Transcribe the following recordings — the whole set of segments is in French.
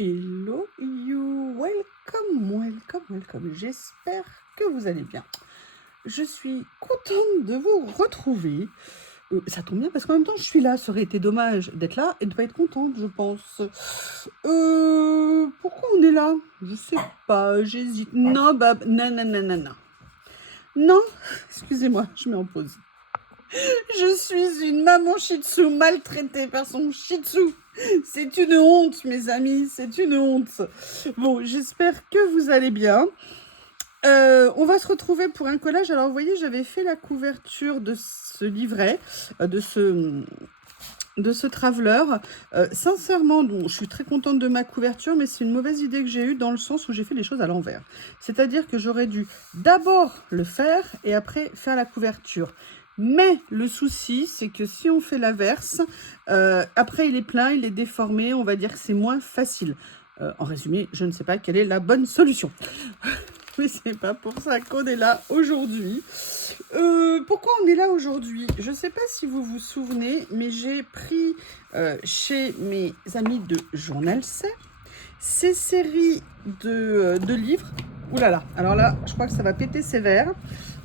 Hello you, welcome. J'espère que vous allez bien. Je suis contente de vous retrouver. Ça tombe bien parce qu'en même temps je suis là. Ça aurait été dommage d'être là et de ne pas être contente, je pense. Pourquoi on est là? Je sais pas, j'hésite. Non, non. Non, excusez-moi, je mets en pause. Je suis une maman shih tzu maltraitée par son shih tzu. C'est une honte, mes amis, c'est une honte. Bon, j'espère que vous allez bien. On va se retrouver pour un collage. Alors, vous voyez, j'avais fait la couverture de ce livret, de ce traveler. Sincèrement, je suis très contente de ma couverture, mais c'est une mauvaise idée que j'ai eue dans le sens où j'ai fait les choses à l'envers. C'est-à-dire que j'aurais dû d'abord le faire et après faire la couverture. Mais le souci, c'est que si on fait l'inverse, après il est plein, il est déformé, on va dire que c'est moins facile. En résumé, je ne sais pas quelle est la bonne solution. Mais c'est pas pour ça qu'on est là aujourd'hui. Pourquoi on est là aujourd'hui? Je ne sais pas si vous vous souvenez, mais j'ai pris chez mes amis de Journal C ces séries de livres. Ouh là là, alors là, je crois que ça va péter sévère.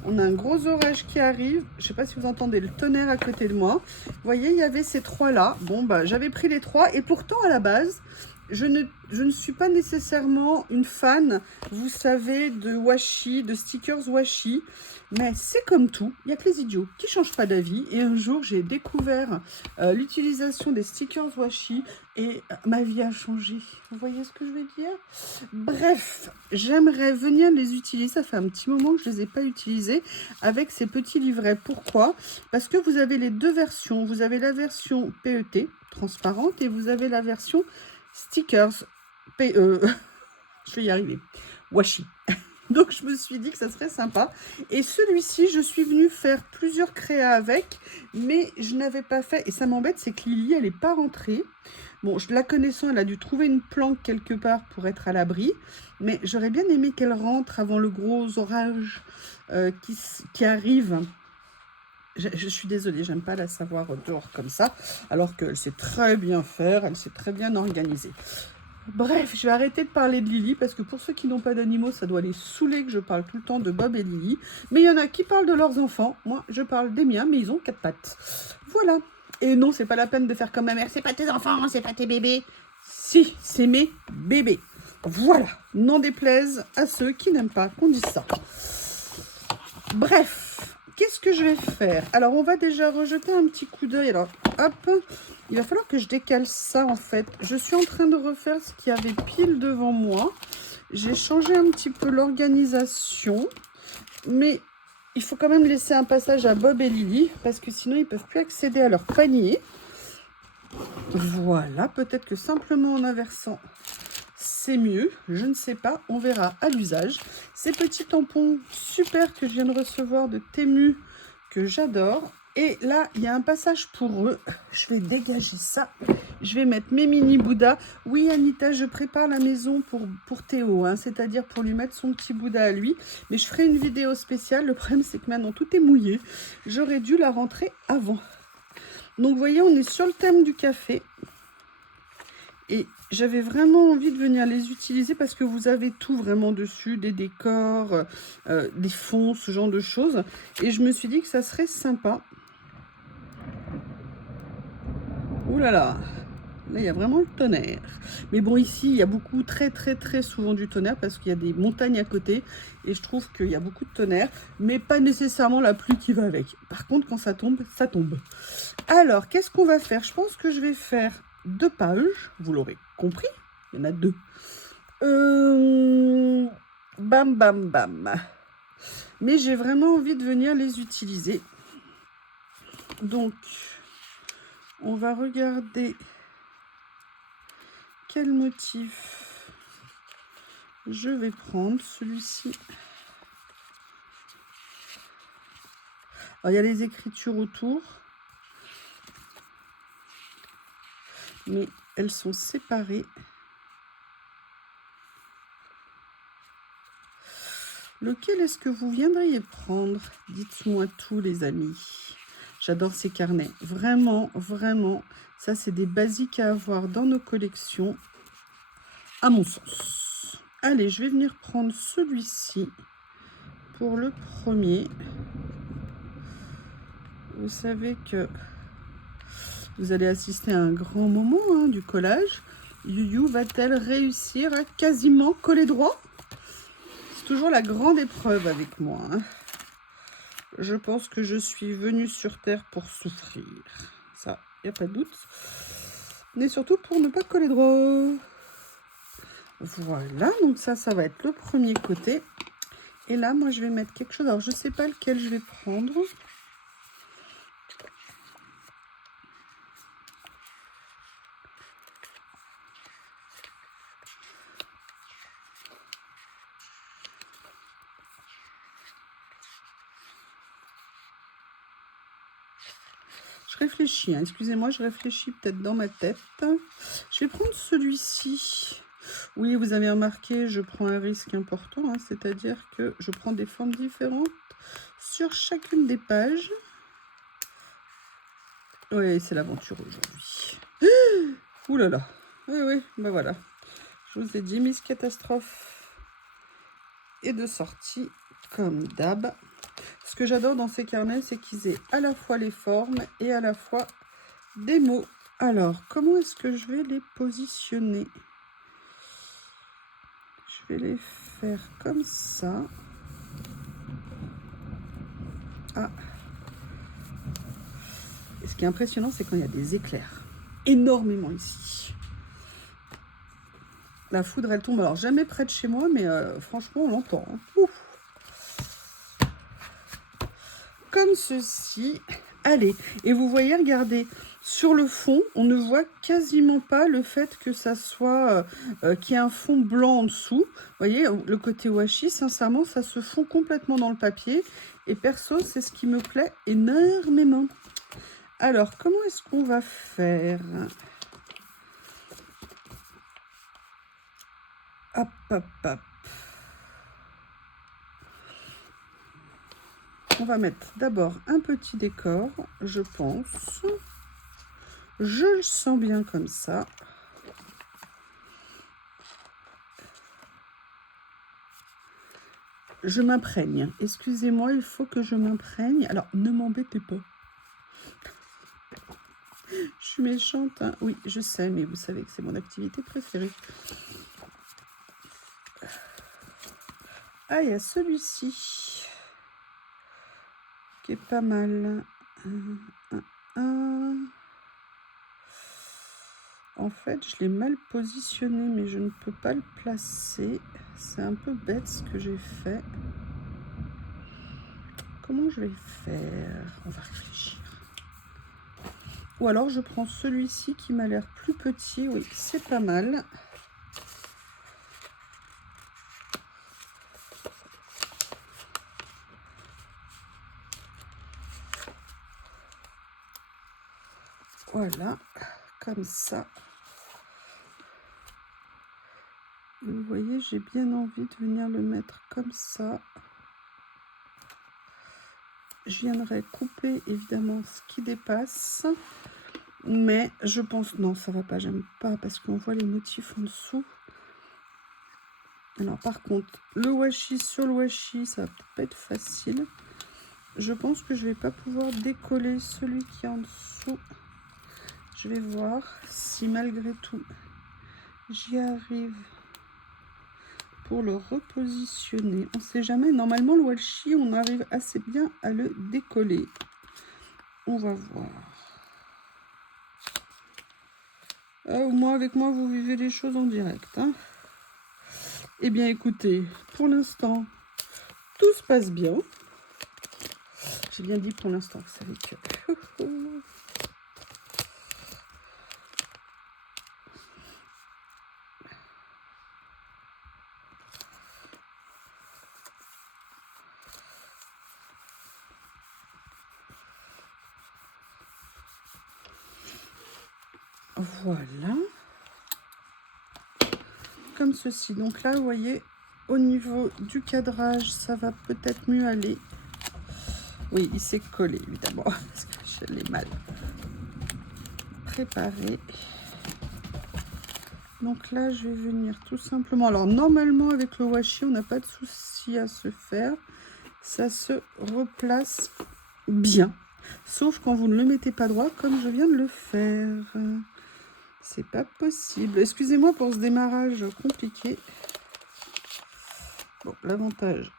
On a un gros orage qui arrive. Je ne sais pas si vous entendez le tonnerre à côté de moi. Vous voyez, il y avait ces trois-là. Bon, bah, j'avais pris les trois. Et pourtant, à la base, je ne suis pas nécessairement une fan, vous savez, de washi, de stickers washi. Mais c'est comme tout, il n'y a que les idiots qui ne changent pas d'avis. Et un jour, j'ai découvert l'utilisation des stickers washi et ma vie a changé. Vous voyez ce que je veux dire? Bref, j'aimerais venir les utiliser. Ça fait un petit moment que je ne les ai pas utilisés avec ces petits livrets. Pourquoi? Parce que vous avez les deux versions. Vous avez la version PET, transparente, et vous avez la version stickers, je vais y arriver, washi. Donc je me suis dit que ça serait sympa. Et celui-ci, je suis venue faire plusieurs créas avec, mais je n'avais pas fait. Et ça m'embête, c'est que Lily, elle n'est pas rentrée. Bon, je la connaissant, elle a dû trouver une planque quelque part pour être à l'abri. Mais j'aurais bien aimé qu'elle rentre avant le gros orage qui arrive. Je suis désolée, j'aime pas la savoir dehors comme ça, alors qu'elle sait très bien faire, elle s'est très bien organisée. Bref, je vais arrêter de parler de Lily, parce que pour ceux qui n'ont pas d'animaux, ça doit les saouler que je parle tout le temps de Bob et Lily. Mais il y en a qui parlent de leurs enfants, moi je parle des miens, mais ils ont 4 pattes. Voilà. Et non, c'est pas la peine de faire comme ma mère, c'est pas tes enfants, c'est pas tes bébés. Si, c'est mes bébés. Voilà, n'en déplaise à ceux qui n'aiment pas qu'on dise ça. Bref, qu'est-ce que je vais faire? Alors, on va déjà rejeter un petit coup d'œil. Alors, hop, il va falloir que je décale ça, en fait. Je suis en train de refaire ce qu'il y avait pile devant moi. J'ai changé un petit peu l'organisation, mais il faut quand même laisser un passage à Bob et Lily, parce que sinon, ils ne peuvent plus accéder à leur panier. Voilà, peut-être que simplement en inversant, c'est mieux, je ne sais pas, on verra à l'usage. Ces petits tampons super que je viens de recevoir de Temu, que j'adore. Et là, il y a un passage pour eux. Je vais dégager ça. Je vais mettre mes mini Bouddha. Oui, Anita, je prépare la maison pour Théo, hein, c'est-à-dire pour lui mettre son petit Bouddha à lui. Mais je ferai une vidéo spéciale. Le problème, c'est que maintenant, tout est mouillé. J'aurais dû la rentrer avant. Donc, vous voyez, on est sur le thème du café. Et j'avais vraiment envie de venir les utiliser parce que vous avez tout vraiment dessus, des décors, des fonds, ce genre de choses. Et je me suis dit que ça serait sympa. Ouh là là, là il y a vraiment le tonnerre. Mais bon, ici il y a beaucoup, très souvent du tonnerre parce qu'il y a des montagnes à côté. Et je trouve qu'il y a beaucoup de tonnerre, mais pas nécessairement la pluie qui va avec. Par contre, quand ça tombe, ça tombe. Alors, qu'est-ce qu'on va faire? Je pense que je vais faire 2 pages, vous l'aurez compris, il y en a 2. Bam, bam, bam. Mais j'ai vraiment envie de venir les utiliser. Donc, on va regarder quel motif je vais prendre. Celui-ci. Alors, il y a les écritures autour. Mais elles sont séparées. Lequel est-ce que vous viendriez prendre? Dites-moi tout, les amis. J'adore ces carnets. Vraiment, vraiment. Ça, c'est des basiques à avoir dans nos collections. à mon sens. Allez, je vais venir prendre celui-ci pour le premier. Vous savez que vous allez assister à un grand moment du collage. Youyou va-t-elle réussir à quasiment coller droit? C'est toujours la grande épreuve avec moi. Je pense que je suis venue sur Terre pour souffrir. Ça, il n'y a pas de doute. Mais surtout pour ne pas coller droit. Voilà, donc ça va être le premier côté. Et là, moi, je vais mettre quelque chose. Alors, je ne sais pas lequel je vais prendre. Je réfléchis, excusez-moi, je réfléchis peut-être dans ma tête. Je vais prendre celui-ci. Oui, vous avez remarqué, je prends un risque important, c'est-à-dire que je prends des formes différentes sur chacune des pages. Oui, c'est l'aventure aujourd'hui. Ouh là là. Oui, ben voilà. Je vous ai dit, Miss Catastrophe est de sortie, comme d'hab. Ce que j'adore dans ces carnets, c'est qu'ils aient à la fois les formes et à la fois des mots. Alors, comment est-ce que je vais les positionner? Je vais les faire comme ça. Ah. Et ce qui est impressionnant, c'est quand il y a des éclairs. Énormément ici. La foudre, elle tombe. Alors, jamais près de chez moi, mais franchement, on l'entend. Ouf. Comme ceci. Allez, et vous voyez, regardez, sur le fond, on ne voit quasiment pas le fait que ça soit, qu'il y ait un fond blanc en dessous. Vous voyez, le côté washi, sincèrement, ça se fond complètement dans le papier. Et perso, c'est ce qui me plaît énormément. Alors, comment est-ce qu'on va faire? Hop, hop, hop. On va mettre d'abord un petit décor, je pense. Je le sens bien comme ça. Je m'imprègne. Excusez-moi, il faut que je m'imprègne. Alors, ne m'embêtez pas. Je suis méchante, hein. Oui, je sais, mais vous savez que c'est mon activité préférée. Ah, il y a celui-ci qui est pas mal. En fait, je l'ai mal positionné, mais je ne peux pas le placer. C'est un peu bête ce que j'ai fait. Comment je vais faire? On va réfléchir. Ou alors, je prends celui-ci qui m'a l'air plus petit. Oui, c'est pas mal. Voilà, comme ça. Vous voyez, j'ai bien envie de venir le mettre comme ça. Je viendrai couper évidemment ce qui dépasse. Mais je pense, non, ça va pas, j'aime pas parce qu'on voit les motifs en dessous. Alors par contre, le washi sur le washi, ça va peut-être pas être facile. Je pense que je vais pas pouvoir décoller celui qui est en dessous. Je vais voir si malgré tout, j'y arrive pour le repositionner. On sait jamais, normalement le washi, on arrive assez bien à le décoller. On va voir. Au moins avec moi, vous vivez les choses en direct. Eh bien, écoutez, pour l'instant, tout se passe bien. J'ai bien dit pour l'instant, vous savez que... Voilà. Comme ceci. Donc là, vous voyez, au niveau du cadrage, ça va peut-être mieux aller. Oui, il s'est collé, évidemment, parce que je l'ai mal préparé. Donc là, je vais venir tout simplement... Alors, normalement, avec le washi, on n'a pas de souci à se faire. Ça se replace bien. Sauf quand vous ne le mettez pas droit, comme je viens de le faire. C'est pas possible. Excusez-moi pour ce démarrage compliqué. Bon, l'avantage,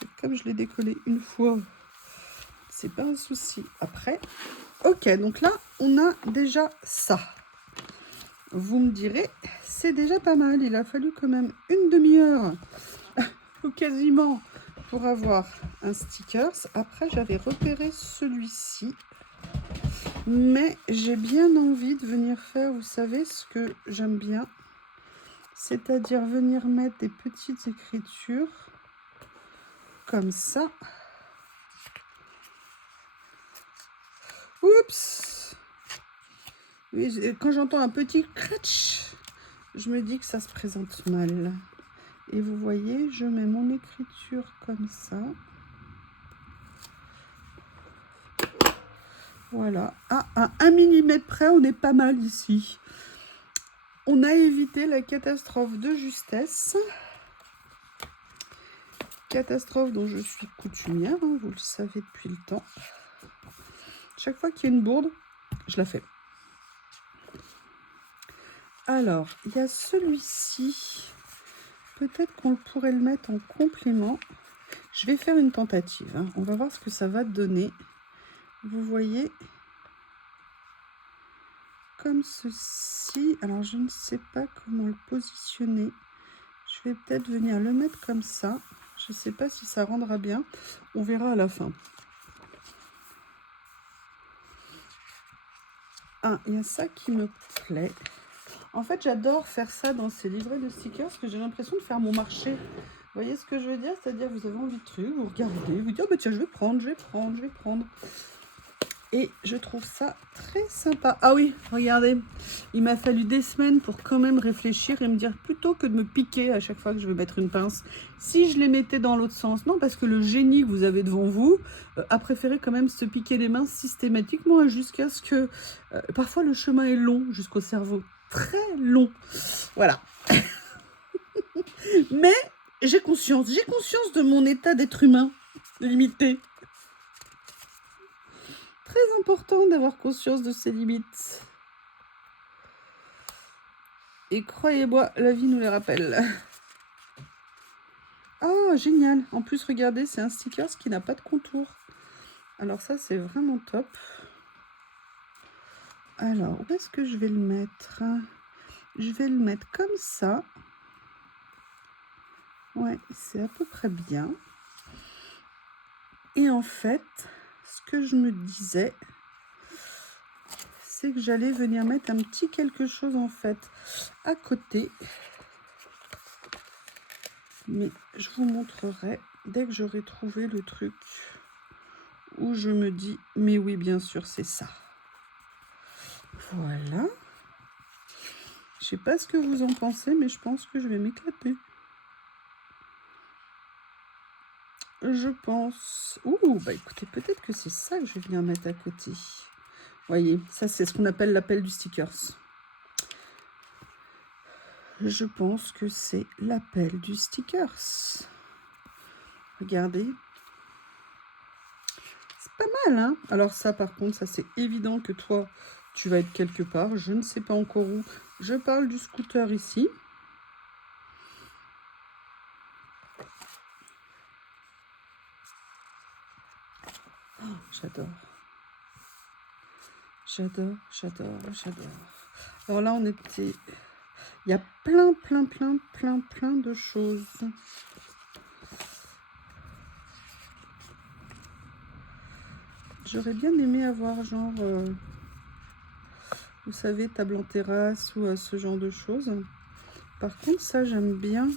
c'est que comme je l'ai décollé une fois, c'est pas un souci. Après, ok, donc là, on a déjà ça. Vous me direz, c'est déjà pas mal. Il a fallu quand même une demi-heure, ou quasiment, pour avoir un sticker. Après, j'avais repéré celui-ci. Mais j'ai bien envie de venir faire, vous savez, ce que j'aime bien. C'est-à-dire venir mettre des petites écritures comme ça. Oups! Oui, quand j'entends un petit cratch, je me dis que ça se présente mal. Et vous voyez, je mets mon écriture comme ça. Voilà. Ah, à 1 mm près, on est pas mal ici. On a évité la catastrophe de justesse. Catastrophe dont je suis coutumière, hein, vous le savez depuis le temps. Chaque fois qu'il y a une bourde, je la fais. Alors, il y a celui-ci. Peut-être qu'on pourrait le mettre en complément. Je vais faire une tentative. Hein. On va voir ce que ça va donner. Vous voyez, comme ceci. Alors, je ne sais pas comment le positionner. Je vais peut-être venir le mettre comme ça. Je ne sais pas si ça rendra bien. On verra à la fin. Ah, il y a ça qui me plaît. En fait, j'adore faire ça dans ces livrets de stickers parce que j'ai l'impression de faire mon marché. Vous voyez ce que je veux dire? C'est-à-dire, vous avez envie de trucs, vous regardez, vous dites, oh, bah, tiens, je vais prendre, je vais prendre, je vais prendre. Et je trouve ça très sympa. Ah oui, regardez, il m'a fallu des semaines pour quand même réfléchir et me dire, plutôt que de me piquer à chaque fois que je vais mettre une pince, si je les mettais dans l'autre sens. Non, parce que le génie que vous avez devant vous a préféré quand même se piquer les mains systématiquement jusqu'à ce que... parfois, le chemin est long jusqu'au cerveau. Très long. Voilà. Mais j'ai conscience de mon état d'être humain limité. Très important d'avoir conscience de ses limites. Et croyez-moi, la vie nous les rappelle. Oh, génial. En plus, regardez, c'est un sticker qui n'a pas de contour. Alors ça, c'est vraiment top. Alors, où est-ce que je vais le mettre? Je vais le mettre comme ça. Ouais, c'est à peu près bien. Et en fait, ce que je me disais, c'est que j'allais venir mettre un petit quelque chose en fait à côté. Mais je vous montrerai dès que j'aurai trouvé le truc où je me dis, mais oui, bien sûr, c'est ça. Voilà. Je sais pas ce que vous en pensez, mais je pense que je vais m'éclater. Je pense... Ouh, bah écoutez, peut-être que c'est ça que je vais venir mettre à côté. Voyez, ça c'est ce qu'on appelle l'appel du stickers. Je pense que c'est l'appel du stickers. Regardez. C'est pas mal, hein? Alors ça, par contre, ça c'est évident que toi, tu vas être quelque part. Je ne sais pas encore où. Je parle du scooter ici. Oh, j'adore. J'adore, j'adore, j'adore. Alors là, on était... Il y a plein de choses. J'aurais bien aimé avoir genre... vous savez, table en terrasse ou ce genre de choses. Par contre, ça, j'aime bien.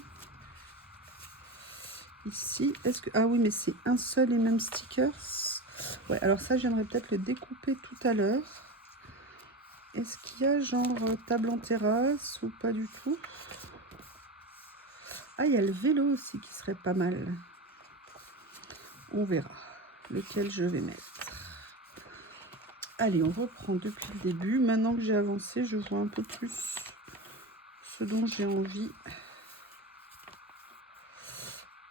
Ici, est-ce que... Ah oui, mais c'est un seul et même sticker. Ouais, alors ça, j'aimerais peut-être le découper tout à l'heure. Est-ce qu'il y a genre table en terrasse ou pas du tout? Ah, il y a le vélo aussi qui serait pas mal. On verra lequel je vais mettre. Allez, on reprend depuis le début. Maintenant que j'ai avancé, je vois un peu plus ce dont j'ai envie.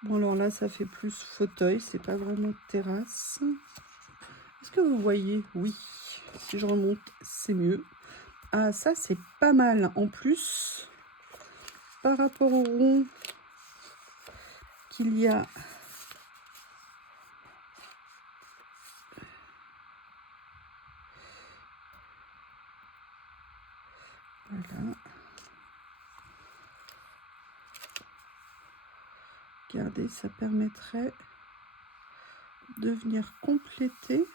Bon, alors là, ça fait plus fauteuil, c'est pas vraiment terrasse. Est-ce que vous voyez? Oui. Si je remonte, c'est mieux. Ah, ça, c'est pas mal. En plus, par rapport au rond qu'il y a... Voilà. Regardez, ça permettrait de venir compléter,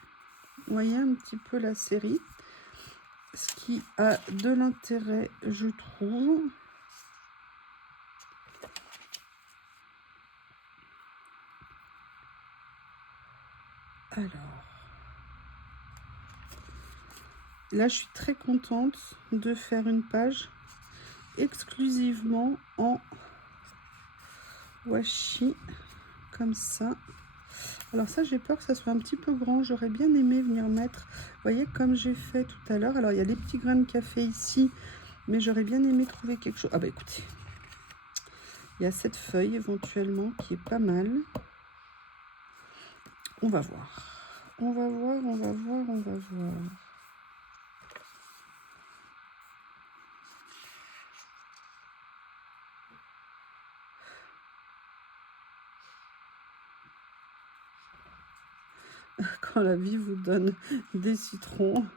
vous voyez, un petit peu la série. Ce qui a de l'intérêt, je trouve. Alors, là, je suis très contente de faire une page exclusivement en washi, comme ça. Alors ça, j'ai peur que ça soit un petit peu grand. J'aurais bien aimé venir mettre, vous voyez, comme j'ai fait tout à l'heure. Alors, il y a les petits grains de café ici, mais j'aurais bien aimé trouver quelque chose. Ah bah écoutez, il y a cette feuille éventuellement qui est pas mal. On va voir. On va voir, on va voir, on va voir. Quand la vie vous donne des citrons,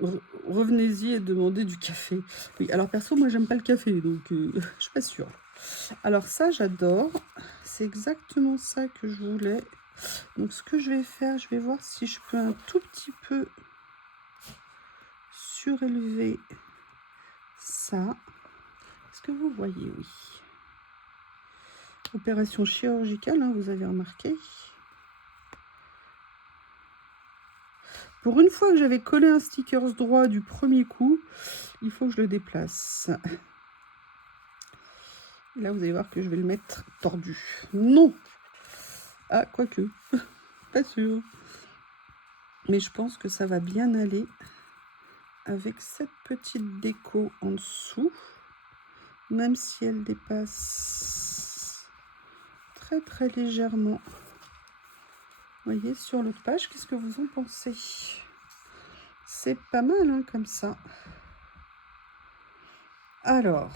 revenez-y et demandez du café. Oui, alors perso, moi j'aime pas le café, donc je suis pas sûre. Alors ça, j'adore. C'est exactement ça que je voulais. Donc ce que je vais faire, je vais voir si je peux un tout petit peu surélever ça. Est-ce que vous voyez? Oui. Opération chirurgicale, hein, vous avez remarqué. Pour une fois que j'avais collé un stickers droit du premier coup, il faut que je le déplace. Là, vous allez voir que je vais le mettre tordu. Non! Ah, quoique. Pas sûr. Mais je pense que ça va bien aller avec cette petite déco en dessous. Même si elle dépasse très très légèrement. Vous voyez, sur l'autre page, qu'est-ce que vous en pensez? C'est pas mal, hein, comme ça. Alors,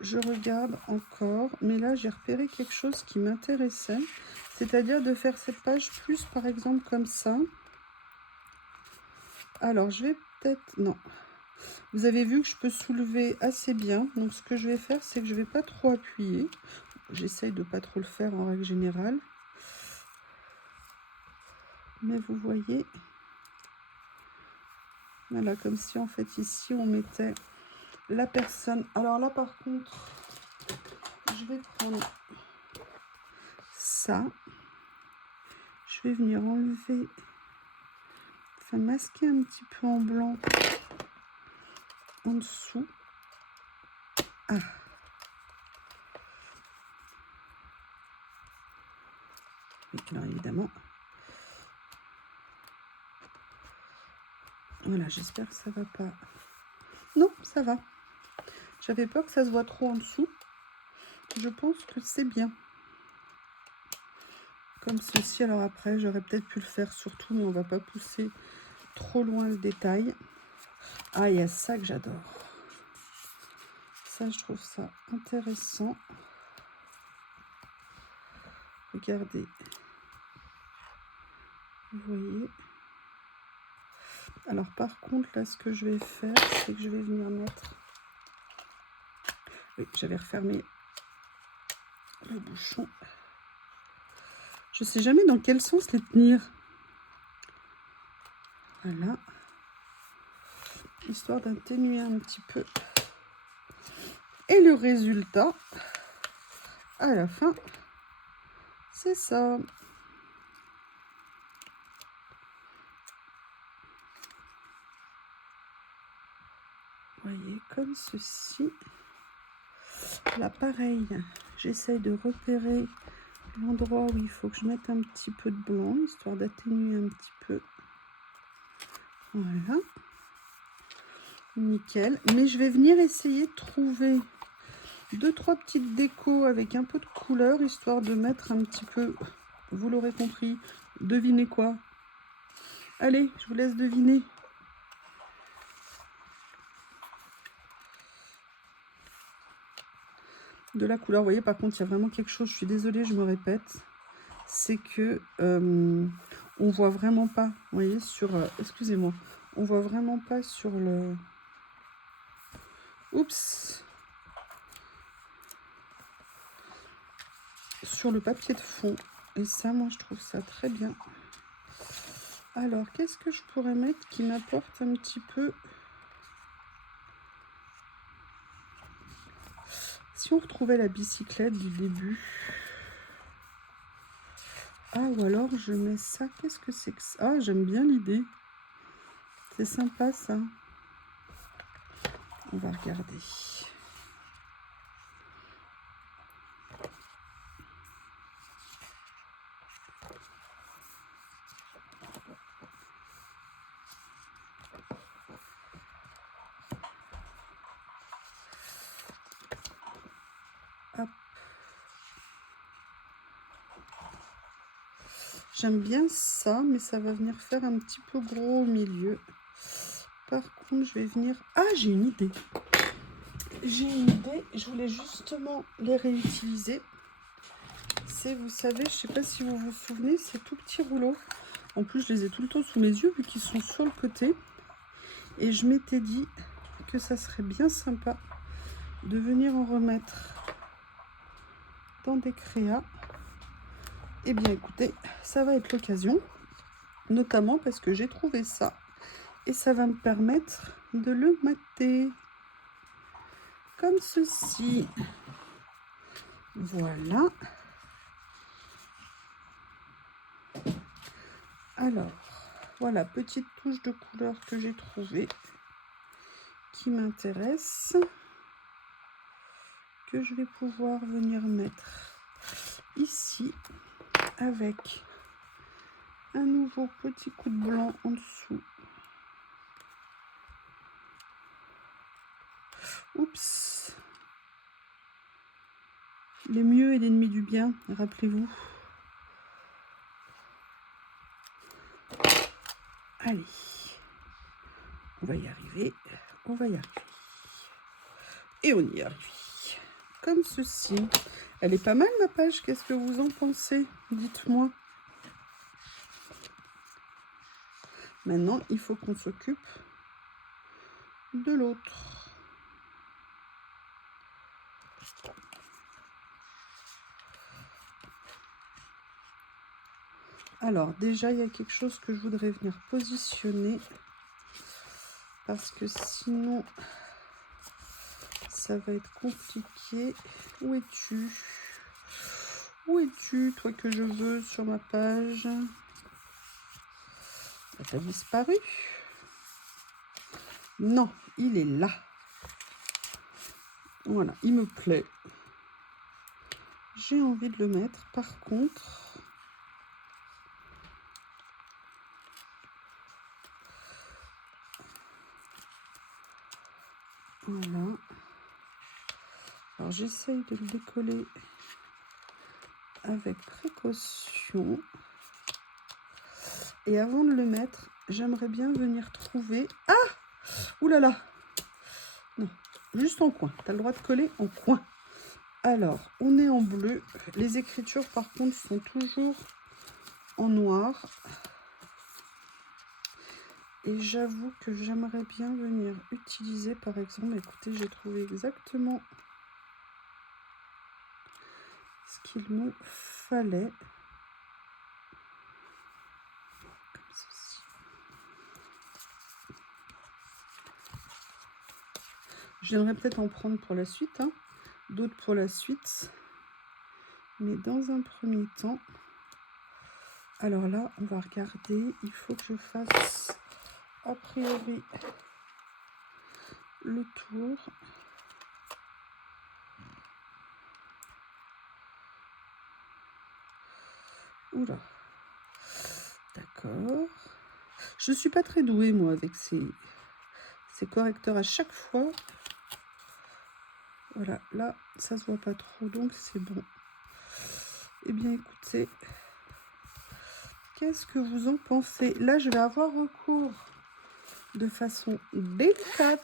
je regarde encore, mais là, j'ai repéré quelque chose qui m'intéressait, c'est-à-dire de faire cette page plus, par exemple, comme ça. Alors, je vais peut-être... Non. Vous avez vu que je peux soulever assez bien. Donc, ce que je vais faire, c'est que je ne vais pas trop appuyer. J'essaye de ne pas trop le faire en règle générale. Mais vous voyez... Voilà, comme si en fait ici on mettait la personne. Alors là par contre, je vais prendre ça. Je vais venir enlever, enfin masquer un petit peu en blanc en dessous. Ah. Oui, alors évidemment. Voilà, j'espère que ça va pas. Non, ça va. J'avais peur que ça se voit trop en dessous. Je pense que c'est bien. Comme ceci. Alors après, j'aurais peut-être pu le faire surtout, mais on va pas pousser trop loin le détail. Ah, il y a ça que j'adore. Ça, je trouve ça intéressant. Regardez. Vous voyez. Alors par contre, là, ce que je vais faire, c'est que je vais venir mettre... Oui, j'avais refermé le bouchon. Je sais jamais dans quel sens les tenir. Voilà. Histoire d'atténuer un petit peu. Et le résultat, à la fin, c'est ça. Vous voyez, comme ceci. Là, pareil, j'essaye de repérer l'endroit où il faut que je mette un petit peu de blanc, histoire d'atténuer un petit peu. Voilà. Nickel. Mais je vais venir essayer de trouver 2-3 petites décos avec un peu de couleur, histoire de mettre un petit peu, vous l'aurez compris, devinez quoi? Allez, je vous laisse deviner. De la couleur, vous voyez, par contre, il y a vraiment quelque chose, je suis désolée, je me répète, c'est que on voit vraiment pas, vous voyez, sur, excusez-moi, on voit vraiment pas sur le, oups, sur le papier de fond, et ça, moi, je trouve ça très bien. Alors, qu'est-ce que je pourrais mettre qui m'apporte un petit peu... Si on retrouvait la bicyclette du début... Ah, ou alors je mets ça. Qu'est-ce que c'est que ça? Ah, j'aime bien l'idée. C'est sympa, ça. On va regarder. Hop. J'aime bien ça, mais ça va venir faire un petit peu gros au milieu. Par contre, je vais venir... Ah, j'ai une idée. J'ai une idée. Je voulais justement les réutiliser. C'est, vous savez, je sais pas si vous vous souvenez, ces tout petits rouleaux. En plus, je les ai tout le temps sous mes yeux, vu qu'ils sont sur le côté. Et je m'étais dit que ça serait bien sympa de venir en remettre dans des créas. Eh bien, écoutez, ça va être l'occasion, notamment parce que j'ai trouvé ça. Et ça va me permettre de le mater. Comme ceci. Voilà. Alors, voilà, petite touche de couleur que j'ai trouvée qui m'intéresse, que je vais pouvoir venir mettre ici avec un nouveau petit coup de blanc en dessous. Oups. Le mieux est l'ennemi du bien, rappelez-vous. Allez, on va y arriver, on va y arriver. Et on y arrive. Comme ceci. Elle est pas mal, ma page, qu'est-ce que vous en pensez? Dites-moi. Maintenant, il faut qu'on s'occupe de l'autre. Alors, déjà, il y a quelque chose que je voudrais venir positionner. Parce que sinon, ça va être compliqué. Où es-tu? Où es-tu, toi que je veux, sur ma page? T'as disparu? Non, il est là. Voilà, il me plaît. J'ai envie de le mettre. Par contre... Voilà. Alors, j'essaye de le décoller avec précaution. Et avant de le mettre, j'aimerais bien venir trouver... Ah! Ouh là là! Non, juste en coin. Tu as le droit de coller en coin. Alors, on est en bleu. Les écritures, par contre, sont toujours en noir. Et j'avoue que j'aimerais bien venir utiliser, par exemple, écoutez, j'ai trouvé exactement ce qu'il me fallait. Comme ceci. J'aimerais peut-être en prendre pour la suite, hein, d'autres pour la suite. Mais dans un premier temps, alors là, on va regarder. Il faut que je fasse a priori le tour. Oula. D'accord. Je ne suis pas très douée, moi, avec ces correcteurs à chaque fois. Voilà, là, ça se voit pas trop, donc c'est bon. Eh bien, écoutez, qu'est-ce que vous en pensez? Là, je vais avoir recours de façon délicate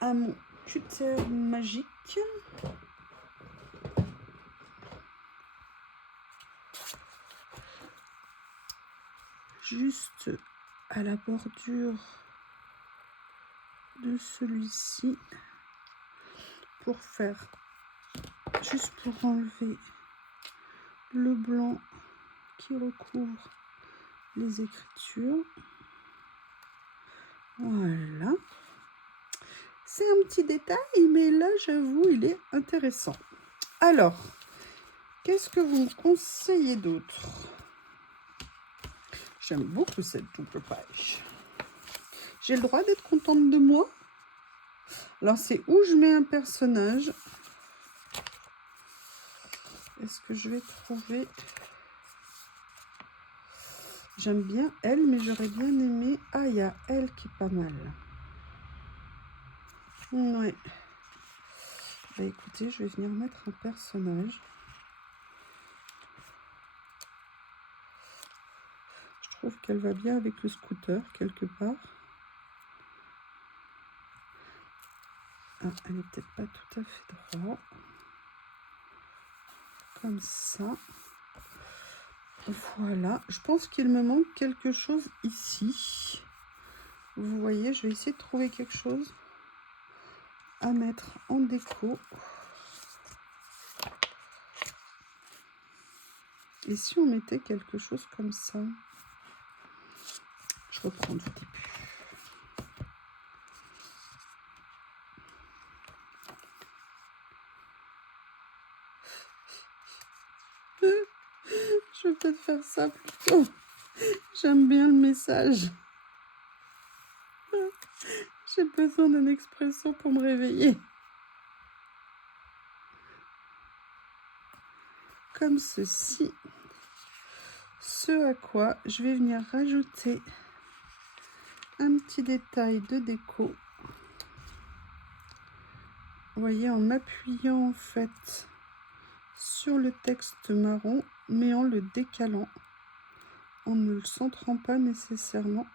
à mon cutter magique. Juste à la bordure de celui-ci pour faire, juste pour enlever le blanc qui recouvre les écritures. Voilà. C'est un petit détail, mais là, j'avoue, il est intéressant. Alors, qu'est-ce que vous me conseillez d'autre? J'aime beaucoup cette double page. J'ai le droit d'être contente de moi. Alors, c'est où je mets un personnage. Est-ce que je vais trouver... J'aime bien elle, mais j'aurais bien aimé... Ah, il y a elle qui est pas mal. Ouais. Bah, écoutez, je vais venir mettre un personnage. Je trouve qu'elle va bien avec le scooter, quelque part. Ah, elle n'est peut-être pas tout à fait droite. Comme ça. Voilà. Je pense qu'il me manque quelque chose ici. Vous voyez, je vais essayer de trouver quelque chose à mettre en déco. Et si on mettait quelque chose comme ça? Je reprends du début. Je vais peut-être faire ça plutôt. J'aime bien le message. J'ai besoin d'un expresso pour me réveiller. Comme ceci. Ce à quoi je vais venir rajouter un petit détail de déco. Vous voyez, en m'appuyant en fait sur le texte marron, mais en le décalant, en ne le centrant pas nécessairement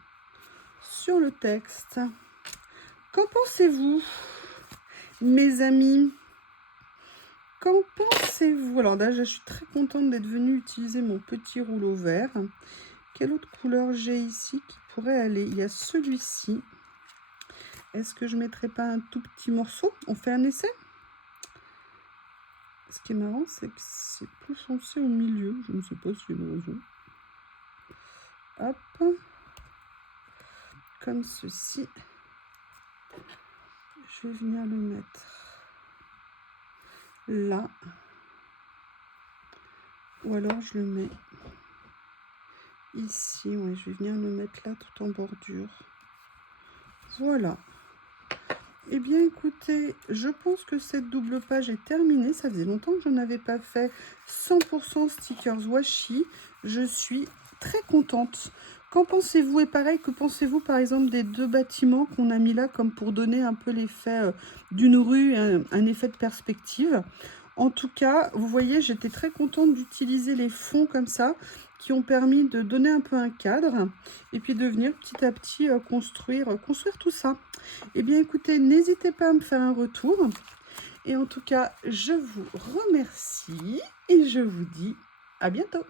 sur le texte. Qu'en pensez-vous, mes amis? Qu'en pensez-vous? Alors là, je suis très contente d'être venue utiliser mon petit rouleau vert. Quelle autre couleur j'ai ici qui pourrait aller? Il y a celui-ci. Est-ce que je ne mettrai pas un tout petit morceau? On fait un essai? Ce qui est marrant, c'est que c'est plus foncé au milieu. Je ne sais pas si c'est une raison. Hop. Comme ceci. Je vais venir le mettre là. Ou alors je le mets ici. Ouais, je vais venir le mettre là tout en bordure. Voilà. Eh bien, écoutez, je pense que cette double page est terminée. Ça faisait longtemps que je n'avais pas fait 100% stickers washi. Je suis très contente. Qu'en pensez-vous? Et pareil, que pensez-vous par exemple des deux bâtiments qu'on a mis là comme pour donner un peu l'effet d'une rue, un effet de perspective? En tout cas, vous voyez, j'étais très contente d'utiliser les fonds comme ça, qui ont permis de donner un peu un cadre, et puis de venir petit à petit construire tout ça. Eh bien, écoutez, n'hésitez pas à me faire un retour. Et en tout cas, je vous remercie, et je vous dis à bientôt.